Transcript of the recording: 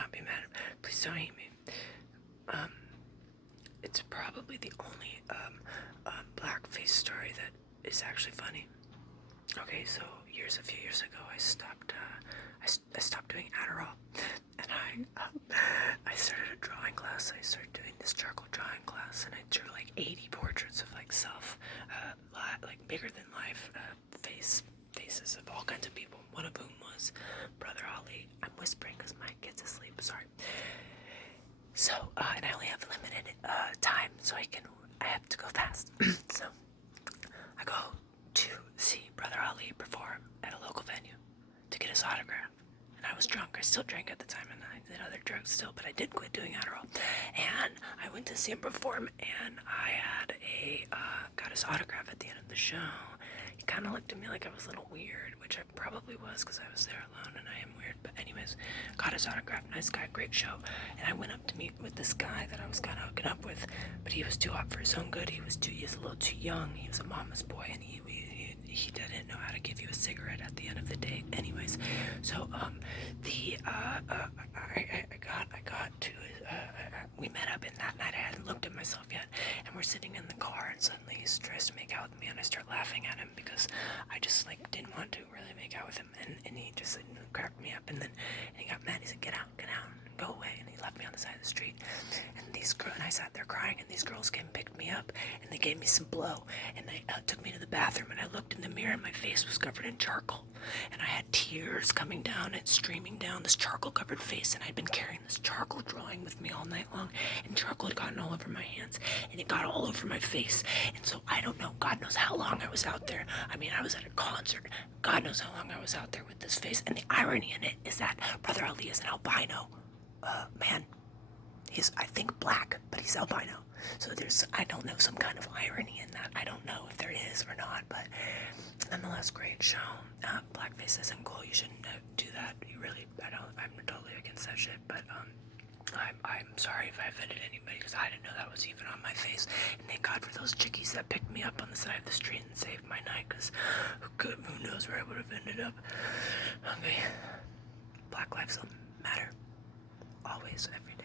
not be mad. Please don't hate me. It's probably the only blackface story that is actually funny. Okay, so a few years ago, I stopped doing Adderall, and I started a drawing class. I started doing this charcoal drawing class, and I drew like 80 portraits of like like bigger than life faces of all kinds of people. One of whom was Brother Ali. I'm whispering because my kid's asleep. Sorry. So, and I only have limited time, so I have to go fast. So, I go to see Brother Ali perform at a local venue to get his autograph. And I was drunk. I still drank at the time, and I did other drugs still, but I did quit doing Adderall. And I went to see him perform, and I had got his autograph at the end of the show. He kind of looked at me like I was a little weird, which I probably was because I was there alone, and I am weird. But anyways, got his autograph. Nice guy, great show. And I went up to meet with this guy that I was kind of hooking up with, but he was too hot for his own good. He was a little too young. He was a mama's boy, and he didn't know how to give you a cigarette at the end of the day. Anyways, so we met up, and that night I hadn't looked at myself yet, and we're sitting in the car, and suddenly he tries to make out with me, and I start laughing at him because I just like didn't want to really make out with him, and he just cracked me up, and he got mad. He said, get out, go away, and he left me on the side of the street. And I sat there crying, and these girls came and picked me up, and they gave me some blow, and they took me to the bathroom, and I looked in the mirror, and my face was covered in charcoal, and I had tears coming down and streaming down this charcoal covered face, and I'd been carrying this charcoal drawing with me all night long, and charcoal had gotten all over my hands, and it got all over my face. And so I don't know, God knows how long I was out there. I mean, I was at a concert. God knows how long I was out there with this face. And the irony in it is that Brother Ali is an albino man. He's, I think, black, but he's albino. So I don't know, some kind of irony in that. I don't know if there is or not, but nonetheless, great show. Blackface isn't cool. You shouldn't do that. I'm totally against that shit, but I'm sorry if I offended anybody, because I didn't know that was even on my face. And thank God for those chickies that picked me up on the side of the street and saved my night, because who knows where I would have ended up. Okay. Black lives matter. Always, every day.